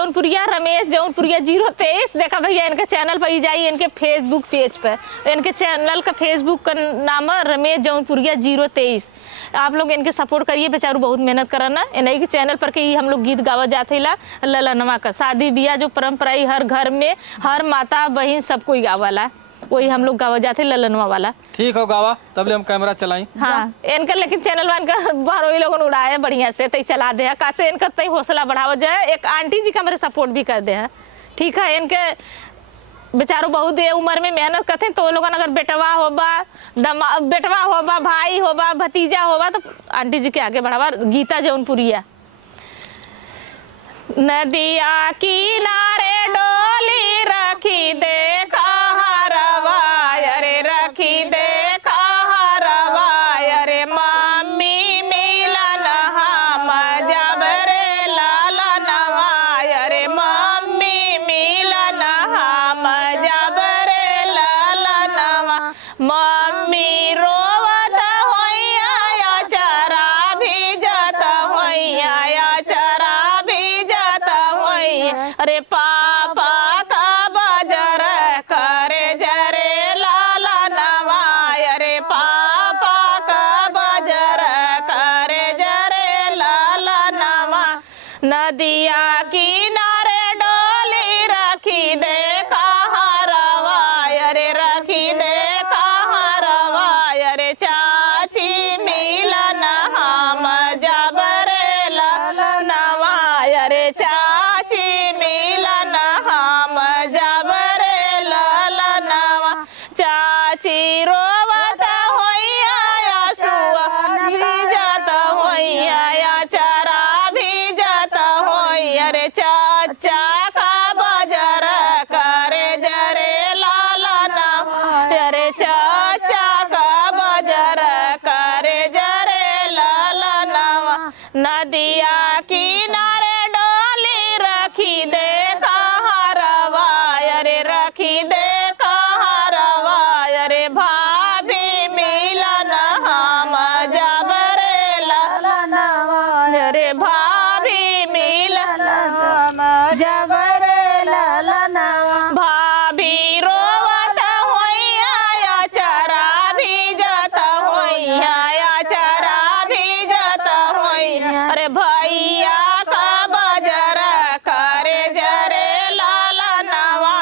जौनपुरिया रमेश जौनपुरिया 023। देखा भैया इनके चैनल पर ही जाइए, इनके फेसबुक पेज पर, इनके चैनल का फेसबुक का नाम है रमेश जौनपुरिया 023। आप लोग इनके सपोर्ट करिए, बेचारू बहुत मेहनत करना। इन्हीं के चैनल पर के ही हम लोग गीत गावा जाते ला ललनवा का। शादी ब्याह जो परंपरा ही हर घर में हर माता बहन सब कोई गावाला, वही हम लोग गावा जाते ललनवा वाला। ठीक हो गावा, तब ले हम कैमरा चलाई। हाँ इनका लेकिन चैनल वन का बाहर लोगों उड़ाए बढ़िया से, तई चला दे कासे इनका तई हौसला बढ़ावा जाए। एक आंटी जी का मेरे सपोर्ट भी कर दे हैं, ठीक है। इनके बेचारों बहुत उम्र में मेहनत करते हैं, तो लोग अगर बेटवा होबा भाई होबा भतीजा होबा तो आंटी जी के आगे बढ़ावा। गीता जौनपुरिया। नदिया किनारे डोली रखी देखा हरवा, अरे रखी देखा हरवा, अरे मम्मी मिलन हम जब रे ललनवा, अरे मम्मी मिलन हम जब रे ललनवा। मम्मी रोवत होइया चरा भीजत होइया, चरा भीजत होइया, अरे पापा का बजर करे जरे ललनवा, अरे पापा का बजर करे जरे ललनवा। नदिया किनारे डोली रखी देखा हरवा, अरे रखी देखा हरवा, अरे चाची मिलन हम जब रे ललनवा, अरे चाची मिलन हम जब रे ललनवा। चाची रोवत होइया आंसुआ भीजत होइया, चरा भीजत होइया, अरे चाचा का बजर करे जरे ललनवा, अरे चाचा का बजर करे जरे ललनवा। नदिया किनारे डोली रखी देखा हरवा, अरे रखी देखा हरवा, अरे भाभी मिलन हम जब रे ललनवा, अरे भाभी मिलन हम जब रे ललनवा। भाभी रोवत होइया चरा भीजत होइया, चरा भीजत होइया, अरे भैया का बजर करे जरे ललनवा,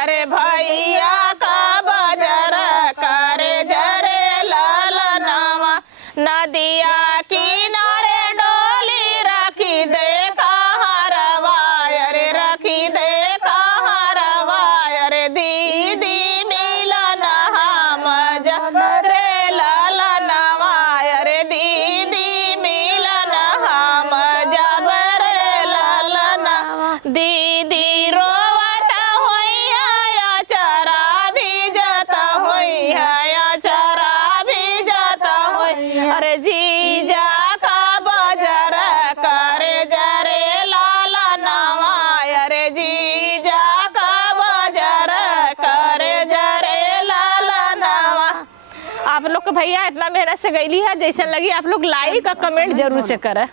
अरे भैया का बजर करे जरे ललनवा। नदिया किनारे डोली रखी देखा हरवा, अरे रखी देखा हरवा, अरे दीदी मिलन हम जब रे ललनवा, अरे दीदी मिलन हम जब रे ललनवा। दीदी रोवत होइया चरा भीजत होइया, चरा भीजत होइया, अरे जीजा का बजर करे जरे ललनवा, अरे जीजा का बजर करे जरे ललनवा। आप लोग को भैया इतना मेहनत से गईली है, जैसे लगी आप लोग लाइक और कमेंट जरूर से करें।